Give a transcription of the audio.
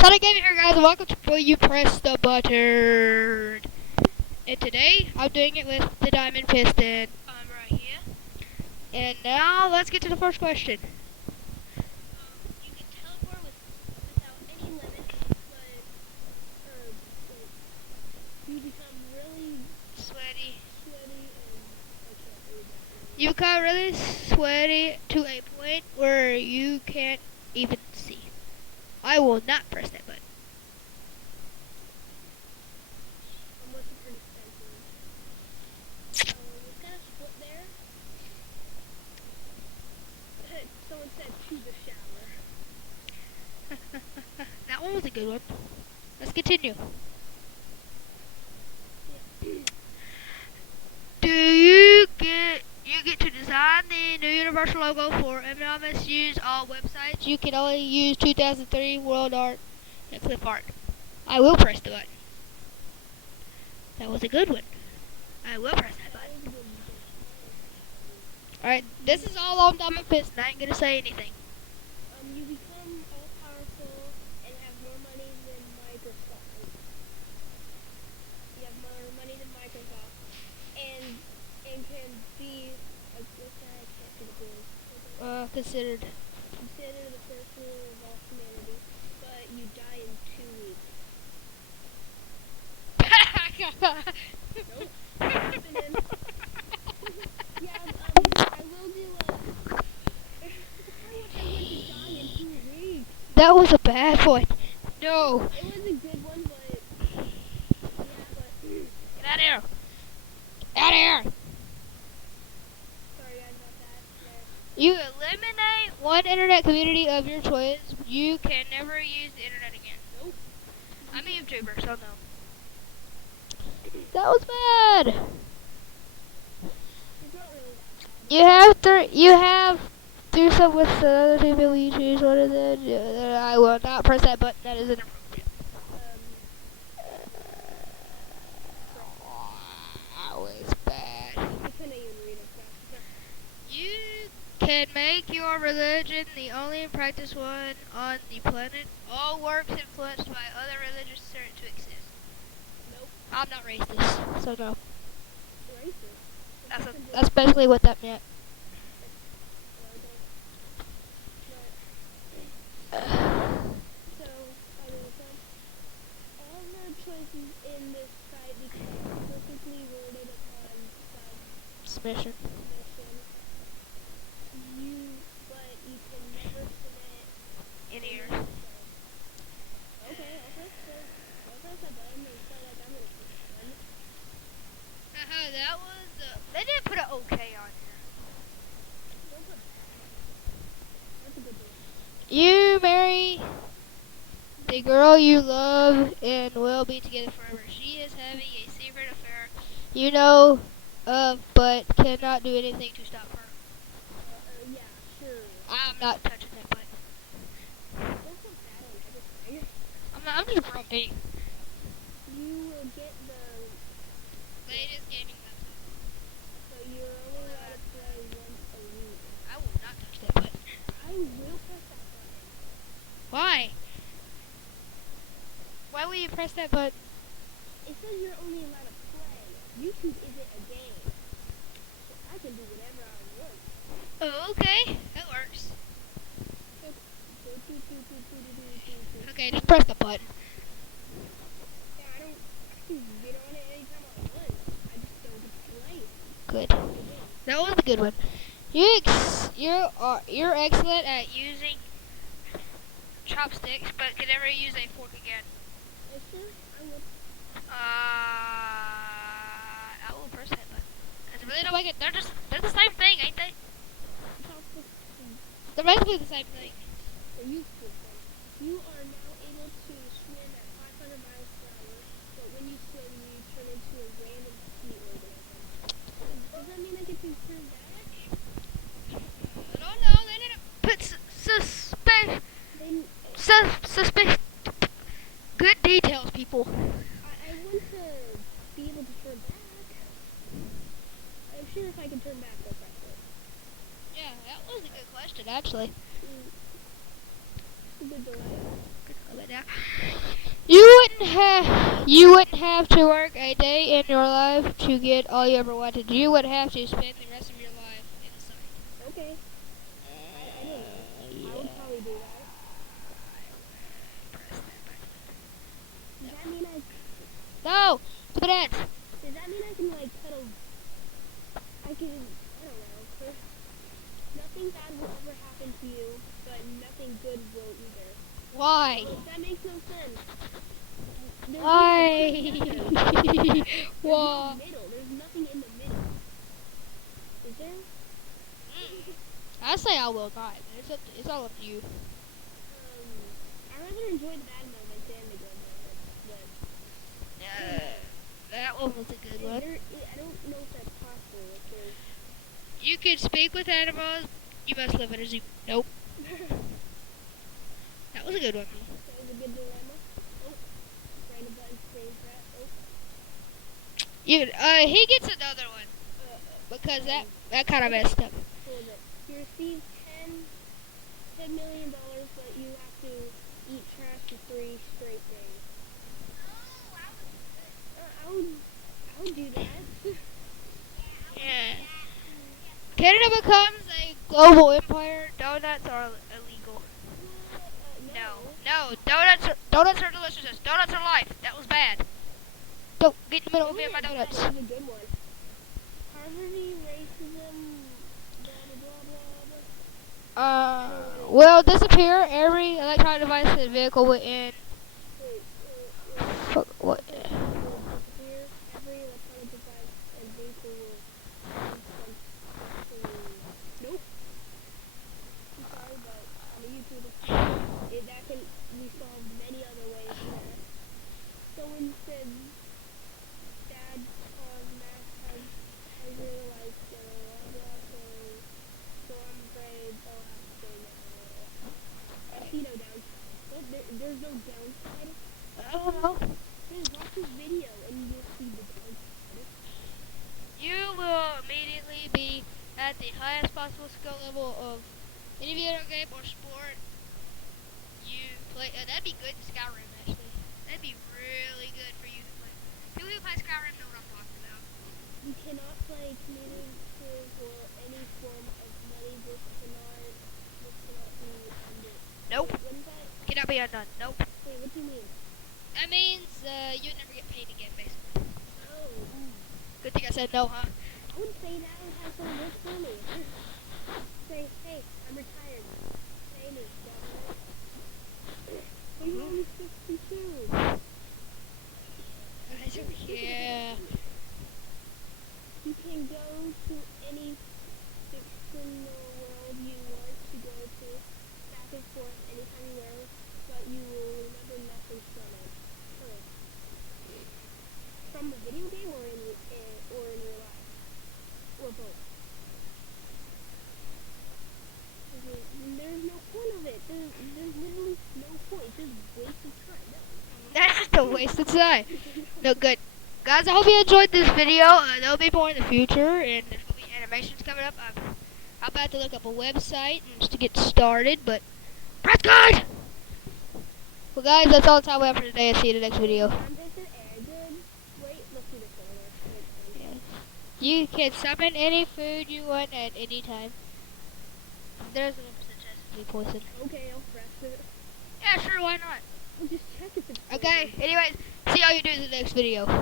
Sonic Gaming here, guys, and welcome to Will You Press the Button. And today, I'm doing it with the Diamond Piston. I'm right here. And now, let's get to the first question. You can teleport without any limits, but you become really Sweaty. sweaty and I can't read that. You got really sweaty to a point where you can't even see. I will not press that button. Almost pretty expensive. It's kind of split there. Someone said to the shower. That one was a good one. Let's continue. You get to design the new universal logo for MLMSU's all websites. You can only use 2003 World Art and Clip Art. I will press the button. That was a good one. I will press that button. Alright, this is all on Diamond Piston. I ain't gonna say anything. You become all powerful and have more money than Microsoft. You have more money than Microsoft, and can be what's that? I can't see the blue. Considered. Consider the first ruler of all humanity, but you die in 2 weeks. Nope. Happening. Yeah, I will do I want to die in 2 weeks. That was a bad one. No. It was a good one, but Get out of here. Out of here. Sorry guys about that. You eliminate one internet community of your choice. You can never use the internet again. Nope. I'm a YouTuber, so no. That was bad. It's not really that bad. You have do something with the other two people you choose. What is it? I will not press that button. That is inappropriate. That was bad. I couldn't even read it fast. You can make your religion the only practiced one on the planet. All works influenced by other religions certain to exist. Nope. I'm not racist, so no. Racist. That's basically what that meant. So, all the choices in this site become perfectly worded upon Submission. submission. But you can never submit In here. Okay, I'll press that button and say like I'm gonna push that button. That was. They didn't put an okay on here. Don't put that. That's a good one. You marry the girl you love and will be together forever. She is having a secret affair you know of, but cannot do anything to stop her. Yeah, sure. I'm not touching that button. Don't put that on everything. I'm just a grown man. You will get the Latest gaming laptop. so you're only allowed to play once a week. I will not touch that button. I will press that button. Why? Why will you press that button? It says you're only allowed to play. YouTube isn't a game. So I can do whatever I want. Oh, okay. That works. Okay, just press the button. Yeah, I can get on it anytime I want. I just don't get to play it. Good. That was a good one. You're excellent at using chopsticks, but can never use a fork again. Yes, sir. I will. I will press that button. Cause really don't make it. They're the same thing, ain't they? They're basically the same thing. They're useful things. You are now able to swim at 500 miles per hour, but when you swim, you turn into a random sea organism. Does that mean I get to turn back? I don't know. They didn't put good details, people. I want to be able to turn back. I'm sure if I can turn back, I'll press it. Yeah, that was a good question, actually. Good delay. Good But now, you wouldn't have to work a day in your life to get all you ever wanted. You would have to spend the rest of your life in the sun. Okay. I don't know. I would probably do that. Press that button. Does that mean No! To the dance! does that mean I can like cuddle? I can. I don't know. Nothing bad will ever happen to you, but nothing good will either. Why? That makes no sense. There's Why? no middle. Why? There's nothing in the middle. Is there? I say I will not, but it's all up to you. I rather enjoy the bad moments than the good moments. But That one was a good one. I don't know if that's possible. Because You can speak with animals. You must live in a zoo. Nope. That was a good one. that was a good dilemma. Oh, right above frame threat. Oh, He gets another one because that kind of messed up. what was it? You receive $10 million, but you have to eat trash for 3 straight days. I would do that. Yeah. Canada becomes a global empire. Donuts are illegal. No. Donuts are delicious. Donuts are life. That was bad. Don't get in the middle of me and my donuts. That was a good one. Poverty, racism, blah blah blah blah. Will disappear every electronic device and vehicle within. What? Will disappear. Every electronic device and vehicle will Nope. I'm sorry, but I'm a YouTuber. That can be solved many other ways than that. Someone said dad math has realized blah blah so I'm afraid I'll have to stay now. I see no downside. What? There's no downside? I don't know. Just watch this video and you'll see the downside. You will immediately be at the highest possible skill level of any video game or sport you play. That'd be good in Skyrim, actually. That'd be really good for you to play. People who play Skyrim know what I'm talking about. You cannot play communicative or any form of money. This cannot be ended. Nope. What is that? Cannot be undone. Nope. Wait, what do you mean? That means you'd never get paid again, basically. Oh. Good thing I said no, huh? I would say that and have someone work for me. Say, hey, I'm retired. Pay me, government. But you're only 62. I don't care. You can go to any fictional world you want to go to, back and forth anytime you want, but you will remember nothing from it. From a video game or in real life? Or both? There's no point of it. There's literally no point. Just waste of time. No. That's just a waste of time. No good. Guys, I hope you enjoyed this video. There'll be more in the future, and there's going to be animations coming up. I'm about to look up a website just to get started, but that's good! Well, guys, that's all the time we have for today. I'll see you in the next video. I'm just an air good. Wait, let's do this over. Wait, You can summon any food you want at any time. There's an chance to be poisoned. Okay, I'll press it. Yeah, sure, why not? I'll just check if it's Okay, anyways, see how you do in the next video. good.